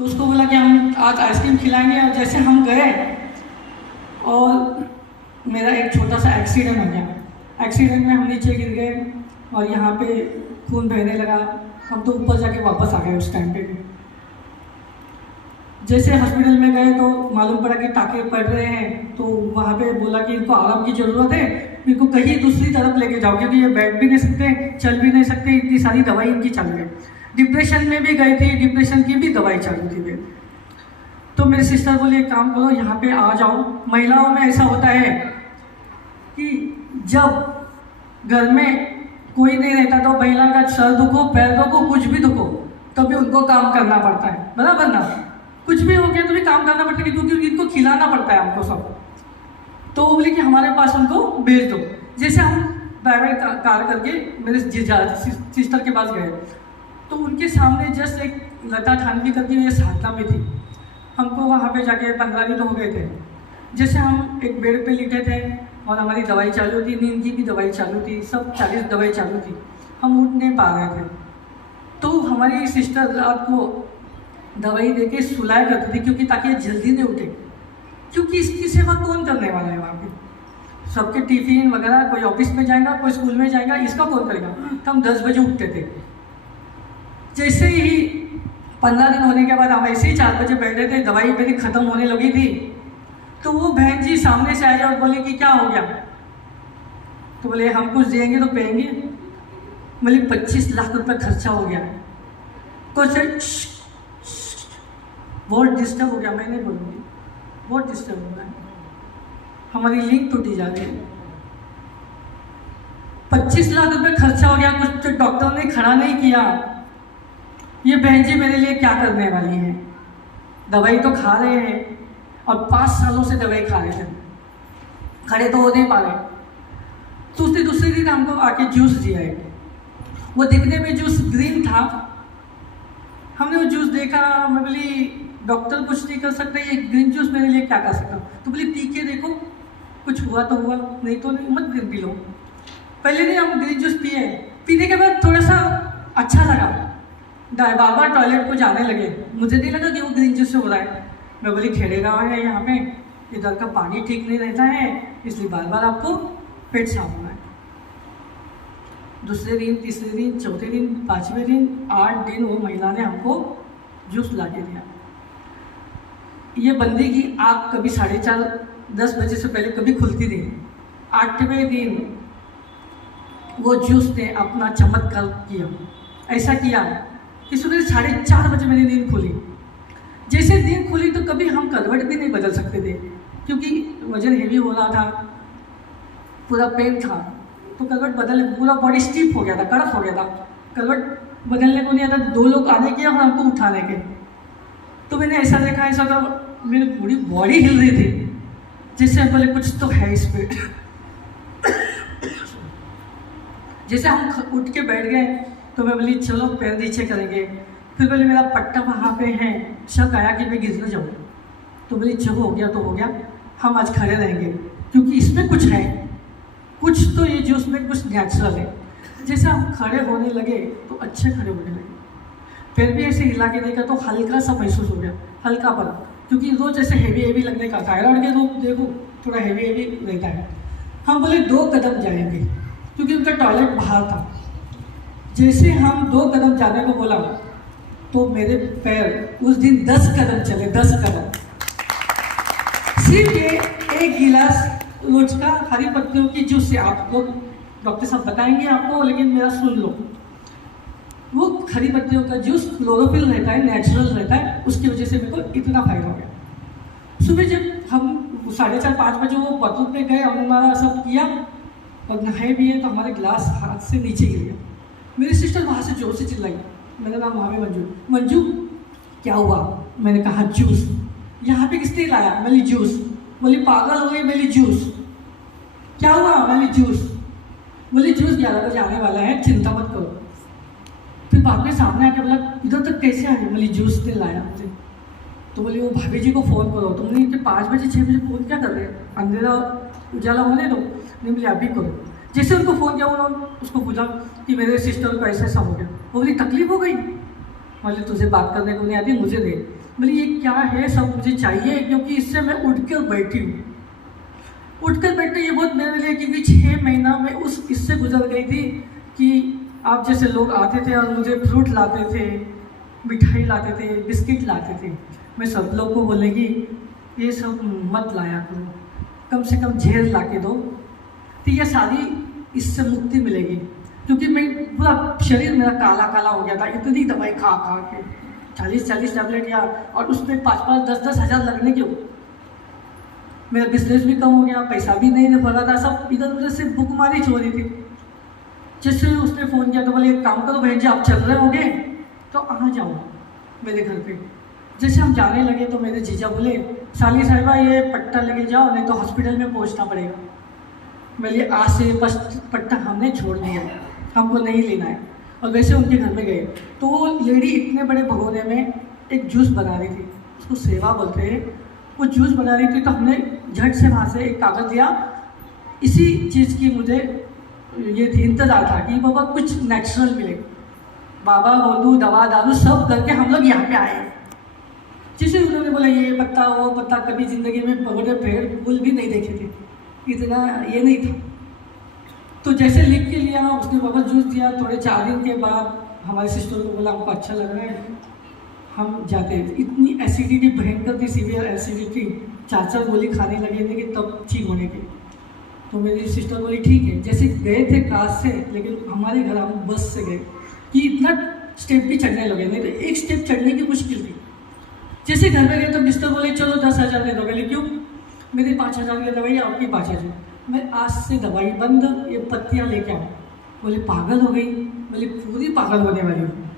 तो उसको बोला कि हम आज आइसक्रीम खिलाएंगे। और जैसे हम गए और मेरा एक छोटा सा एक्सीडेंट हो गया। एक्सीडेंट में हम नीचे गिर गए और यहाँ पे खून बहने लगा। हम तो ऊपर जाके वापस आ गए उस टाइम पे। जैसे हॉस्पिटल में गए तो मालूम पड़ा कि टाँके पड़ रहे हैं। तो वहाँ पे बोला कि इनको आराम की ज़रूरत है, इनको कहीं दूसरी तरफ लेके जाओ, क्योंकि ये बैठ भी नहीं सकते, चल भी नहीं सकते, इतनी सारी दवाई इनकी चल गई। डिप्रेशन में भी गए थे, डिप्रेशन की भी दवाई चालू थी फिर। तो मेरी सिस्टर बोली एक काम करो, यहाँ पे आ जाओ। महिलाओं में ऐसा होता है कि जब घर में कोई नहीं रहता तो महिला का सर दुखो, पैर दुखो, कुछ भी दुखो, तभी उनको काम करना पड़ता है, बराबर ना। कुछ भी हो गया तो भी काम करना पड़ता है, क्योंकि इनको खिलाना पड़ता है हमको सब। तो वो बोली कि हमारे पास उनको भेज दो। जैसे हम प्राइवेट कार करके मेरे सिस्टर के पास गए तो उनके सामने जस्ट एक लता ठानवी करके ये साधना में थी। हमको वहाँ पे जाके 15 दिन हो गए थे। जैसे हम एक बेड पे लेटे थे और हमारी दवाई चालू थी, नींद की भी दवाई चालू थी, सब 40 दवाई चालू थी। हम उठ नहीं पा रहे थे। तो हमारी सिस्टर रात को दवाई दे के सुलाया करती थी, क्योंकि ताकि ये जल्दी नहीं उठे, क्योंकि इसकी सेवा कौन करने वाला है वहाँ पे। सबके टिफिन वगैरह, कोई ऑफिस में जाएगा, कोई स्कूल में जाएगा, इसका कौन करेगा। तो हम 10 बजे उठते थे। जैसे ही 15 दिन होने के बाद हम ऐसे ही 4 बजे बैठे थे, दवाई मेरी ख़त्म होने लगी थी। तो वो बहन जी सामने से आई और बोले कि क्या हो गया। तो बोले हम कुछ देंगे तो पेंगे। बोले 25 लाख रुपए खर्चा हो गया। कुछ बहुत डिस्टर्ब हो गया, मैं नहीं बोलूँगी, बहुत डिस्टर्ब हो रहा है, हमारी लिंक टूटी जा रही है। 25 लाख रुपए खर्चा हो गया, कुछ तो डॉक्टर ने खड़ा नहीं किया। ये बहन जी मेरे लिए क्या करने वाली है। दवाई तो खा रहे हैं और 5 सालों से दवाई खा रहे थे, खड़े तो हो नहीं पा रहे। तो उसने दूसरे दिन हमको आके जूस दिया है। वो दिखने में जूस ग्रीन था। हमने वो जूस देखा, मैं बोली डॉक्टर कुछ नहीं कर सकता, ये ग्रीन जूस मेरे लिए क्या कर सकता। तो बोली पी के देखो, कुछ हुआ तो हुआ, नहीं तो नहीं, मत ग्रीन पी लो। पहले नहीं हम ग्रीन जूस पिए, पीने के बाद थोड़ा सा अच्छा लगा, बार बार टॉयलेट को जाने लगे। मुझे नहीं लगा कि वो ग्रीन जूस से हो रहा है। मैं बोली खेड़े गाँव है यहाँ पे, इधर का पानी ठीक नहीं रहता है, इसलिए बार बार आपको पेट साफ होना है। दूसरे दिन, तीसरे दिन, चौथे दिन, 5वें दिन, 8 दिन वो महिला ने हमको जूस ला के दिया। ये बंदी की आँख कभी 4:30-10 बजे से पहले कभी खुलती नहीं। 8वें दिन वो जूस ने अपना चमत्कार किया। ऐसा किया कि सुबह 4:30 बजे मेरी नींद खुली। जैसे नींद खुली तो कभी हम करवट भी नहीं बदल सकते थे, क्योंकि वजन हेवी हो रहा था, पूरा पेन था। तो करवट बदल, पूरा बॉडी स्टिफ हो गया था, कड़क हो गया था। करवट बदलने को नहीं आता, 2 लोग आने के और हमको उठाने के। तो मैंने ऐसा देखा, ऐसा था, मेरी पूरी बॉडी हिल रही थी। जैसे हम बोले कुछ तो है इस पे। जैसे हम उठ के बैठ गए तो मैं बोली चलो पैर नीचे करेंगे। फिर बोले मेरा पट्टा वहाँ पे है, शक आया कि मैं गिर न जाऊँ। तो बोली चलो हो गया तो हो गया, हम आज खड़े रहेंगे, क्योंकि इसमें कुछ है, कुछ तो ये जूस में कुछ नेचुरल है। जैसे हम खड़े होने लगे तो अच्छे खड़े होने लगे। फिर भी ऐसे हिला के देखा तो हल्का सा महसूस हो गया, हल्का पर, क्योंकि रोज ऐसे हेवी लगने का, थायराइड के रोग देखो थोड़ा हेवी रहता है। हम बोले 2 कदम जाएंगे, क्योंकि उनका टॉयलेट बाहर था। जैसे हम 2 कदम जाने को बोला तो मेरे पैर उस दिन 10 कदम चले, 10 कदम। सिर्फ ये 1 गिलास रोज का हरी पत्तियों की जूस से, आप लोग डॉक्टर साहब बताएंगे आपको, लेकिन मेरा सुन लो। वो हरी पत्तियों का जूस क्लोरोफिल रहता है, नेचुरल रहता है, उसकी वजह से मेरे को इतना फायदा हो गया। सुबह जब हम 4:30-5 बजे वो बाथरूम में गए, हमने हमारा सब किया और नहाए भी है, तो हमारे गिलास हाथ से नीचे गिर गया। मेरी सिस्टर वहाँ से जोर से चिल्लाई, मेरा नाम वहाँ में मंजू। मंजू क्या हुआ? मैंने कहा जूस। यहाँ पे किसने लाया? मैंने जूस। बोली पागल हो गई, मेरी जूस। क्या हुआ? मैंने जूस। बोली जूस 11 बजे आने वाला है, चिंता मत करो। फिर बाद में सामने आके बोला इधर तक कैसे आए? बोली जूस ने लाया मुझे। तो बोली वो भाभी जी को फ़ोन करो। तो बोली 5 बजे 6 बजे फ़ोन क्या कर रहे हैं, अंधेरा उजाला होने दो। नहीं बोली अभी करो। जैसे उनको फ़ोन किया, उन्होंने उसको पूछा कि मेरे सिस्टर को ऐसा ऐसा हो गया। वो बोली तकलीफ हो गई। बोले तुझे बात करने को नहीं आती, मुझे दे। बोली ये क्या है, सब मुझे चाहिए, क्योंकि इससे मैं उठ कर बैठी हूँ। उठकर बैठे ये बहुत मेरे लिए, क्योंकि 6 महीना में उस इससे गुजर गई थी कि आप जैसे लोग आते थे और मुझे फ्रूट लाते थे, मिठाई लाते थे, बिस्किट लाते थे। मैं सब लोग को बोलेगी ये सब मत लाया करो, कम से कम झेल ला के दो, तो ये सारी इससे मुक्ति मिलेगी। क्योंकि मैं पूरा शरीर मेरा काला काला हो गया था, इतनी दवाई खा खा के 40 टैबलेट या, और उसमें 5-5, 10-10 हज़ार लगने के। मेरा बिजनेस भी कम हो गया, पैसा भी नहीं दे पा रहा था, सब इधर उधर से भुखमारी हो रही थी। जैसे उसने फ़ोन किया तो बोले एक काम करो बहन जी, आप चल रहे होगे तो आ जाओ मेरे घर पे। जैसे हम जाने लगे तो मेरे जीजा बोले साली साहिबा ये पट्टा लेके जाओ, नहीं तो हॉस्पिटल में पहुंचना पड़ेगा। बोले आज से बस पट्टा हमने छोड़ दिया, हमको नहीं लेना है। और वैसे उनके घर में गए तो वो लेडी इतने बड़े भगोने में एक जूस बना रही थी, उसको सेवा बोलते हैं। वो जूस बना रही थी तो हमने झट से वहाँ से एक कागज़ दिया। इसी चीज़ की मुझे ये थी, इंतज़ार था कि बाबा कुछ नेचुरल मिले। बाबा वोडू दवा दारू सब करके हम लोग यहाँ पे आए। जैसे उन्होंने बोला ये पत्ता वो पत्ता, कभी ज़िंदगी में बड़े पेड़ फूल भी नहीं देखे थे, इतना ये नहीं था। तो जैसे लिख के लिया, उसने बाबा जूस दिया। थोड़े 4 दिन के बाद हमारे सिस्टर को बोला हमको अच्छा लग रहा है, हम जाते हैं। इतनी एसिडिटी भयंकर थी, सीवियर एसिडिटी, 4 गोली खाने लगे थे कि तब ठीक होने की। तो मेरी सिस्टर बोली ठीक है। जैसे गए थे कार से, लेकिन हमारे घर हम बस से गए कि इतना स्टेप भी चढ़ने लगे, नहीं तो एक स्टेप चढ़ने की मुश्किल थी। जैसे घर में गए तो मिस्टर बोले चलो 10,000 दे दो। बोले क्यों? मेरी 5,000 की दवाई, आपकी 5,000। मैं आज से दवाई बंद, ये पत्तियाँ लेके आओ। बोले पागल हो गई? बोले पूरी पागल होने वाली हूँ।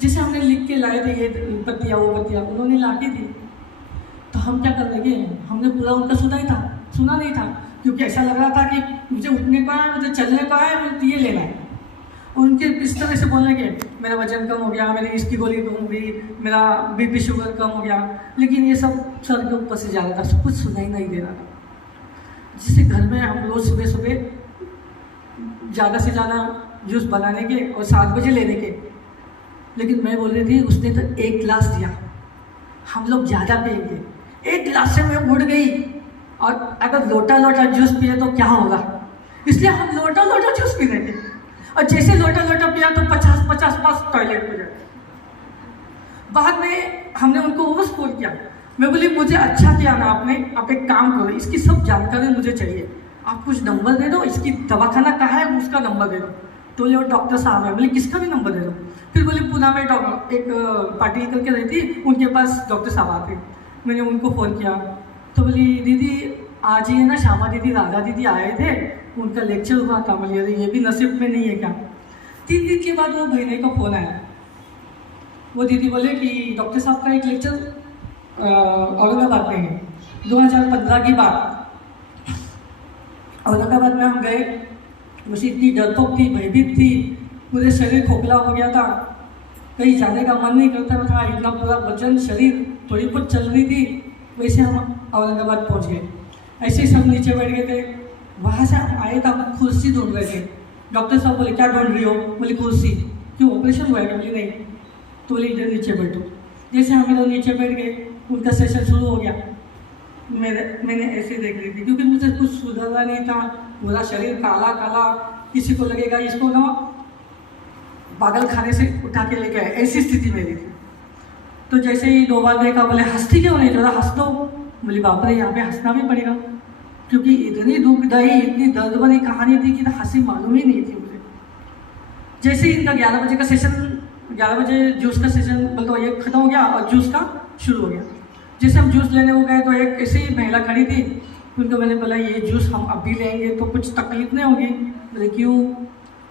जैसे हमने लिख के लाए थे ये पत्तियाँ वो पत्तियाँ, उन्होंने ला के दी। तो हम क्या कर लगे, हमने पूरा उनका सुना नहीं था, क्योंकि ऐसा लग रहा था कि मुझे उठने का है, मुझे चलने का है, मुझे ये लेना है। उनके इस तरह से बोलने के मेरा वजन कम हो गया, मेरी इसकी गोली कम हो गई, मेरा बीपी शुगर कम हो गया। लेकिन ये सब सर के ऊपर से जा रहा था, कुछ सुनाई नहीं दे रहा था। जिससे घर में हम लोग सुबह सुबह ज़्यादा से ज़्यादा जूस बनाने के और 7 बजे लेने के। लेकिन मैं बोल रही थी उसने तो 1 गिलास दिया, हम लोग ज़्यादा पिएंगे। 1 गिलास से मैं उड़ गई, और अगर लोटा लोटा जूस पिए तो क्या होगा, इसलिए हम लोटा लोटा जूस पी रहे थे। और जैसे लोटा लोटा पिया तो 50-50 पास टॉयलेट हो जाए। बाद में हमने उनको ओवर फोन किया। मैं बोली मुझे अच्छा किया ना आपने, आप एक काम करो, इसकी सब जानकारी मुझे चाहिए, आप कुछ नंबर दे दो, इसकी दवाखाना कहाँ है उसका नंबर दे दो। तो बोले वो डॉक्टर साहब है। बोले किसका भी नंबर दे दो। फिर बोले पुणे में एक पार्टी करके रही थी, उनके पास डॉक्टर साहब आते। मैंने उनको फ़ोन किया तो बोली दीदी आज ही है ना श्यामा दीदी राधा दीदी आए थे, उनका लेक्चर हुआ था। बोलिए अरे ये भी नसीब में नहीं है क्या। 3 दिन के बाद वो महीने का फ़ोन आया। वो दीदी बोले कि डॉक्टर साहब का एक लेक्चर औरंगाबाद में है, 2015 की बात। औरंगाबाद में हम गए, मुझे इतनी डरपोक थी, भयभीत थी, पूरे शरीर खोखला हो गया था, कहीं जाने का मन नहीं करता था, इतना पूरा वजन शरीर थोड़ी बहुत चल रही थी। वैसे हम औरंगाबाद पहुंच गए। ऐसे ही सब नीचे बैठ गए थे। वहाँ से हम आए तो हम कुर्सी ढूंढ रहे थे। डॉक्टर साहब बोले क्या ढूंढ रही हो? बोले कुर्सी। क्यों ऑपरेशन हुआ है? बोले नहीं। तो बोले इधर नीचे बैठो। जैसे हम इधर नीचे बैठ गए, उनका सेशन शुरू हो गया। मैंने ऐसे देख रही थी, क्योंकि मुझे कुछ सुधरना नहीं था, पूरा शरीर काला काला। किसी को लगेगा इसको ना पागल खाने से उठा के लेके आए, ऐसी स्थिति मेरी थी। तो जैसे ही 2 बार देखा, बोले हंसती क्यों नहीं, जरा हंस दो। बोली बाप रे यहाँ पे हंसना भी पड़ेगा, क्योंकि इतनी दुखदायी इतनी दर्द भरी कहानी थी कि हंसी मालूम ही नहीं थी मुझे। जैसे ही इनका 11 बजे का सेशन, 11 बजे जूस का सेशन बोलते ये खत्म हो गया और जूस का शुरू हो गया। जैसे हम जूस लेने को गए तो एक ऐसे ही महिला खड़ी थी, उनको मैंने बोला ये जूस हम अभी लेंगे तो कुछ तकलीफ नहीं होगी। बोले क्यों,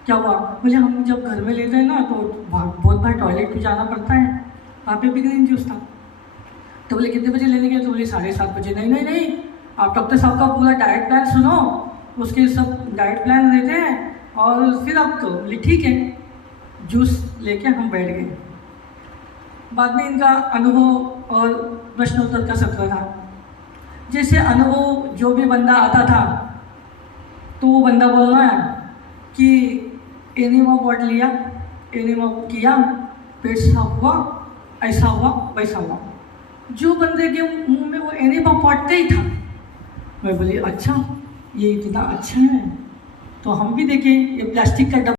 क्या हुआ? बोले हम जब घर में लेते हैं ना तो बहुत बार टॉयलेट भी जाना पड़ता है, वहाँ पे भी ग्रीन जूस था। तो बोले कितने बजे लेने गए? तो बोले 7:30 बजे। नहीं, आप डॉक्टर साहब का पूरा डाइट प्लान सुनो, उसके सब डाइट प्लान देते हैं और फिर आप तो। बोले ठीक है। जूस लेके हम बैठ गए। बाद में इनका अनुभव और प्रश्नोत्तर का सत्र था। जैसे अनुभव जो भी बंदा आता था तो वो बंदा बोलना है कि एनिमा पॉट लिया, एनिमा किया, पेट साफ हुआ, ऐसा हुआ वैसा हुआ। जो बंदे के मुंह में वो एनिमा पॉटते ही था। मैं बोली अच्छा ये इतना अच्छा है। तो हम भी देखें ये प्लास्टिक का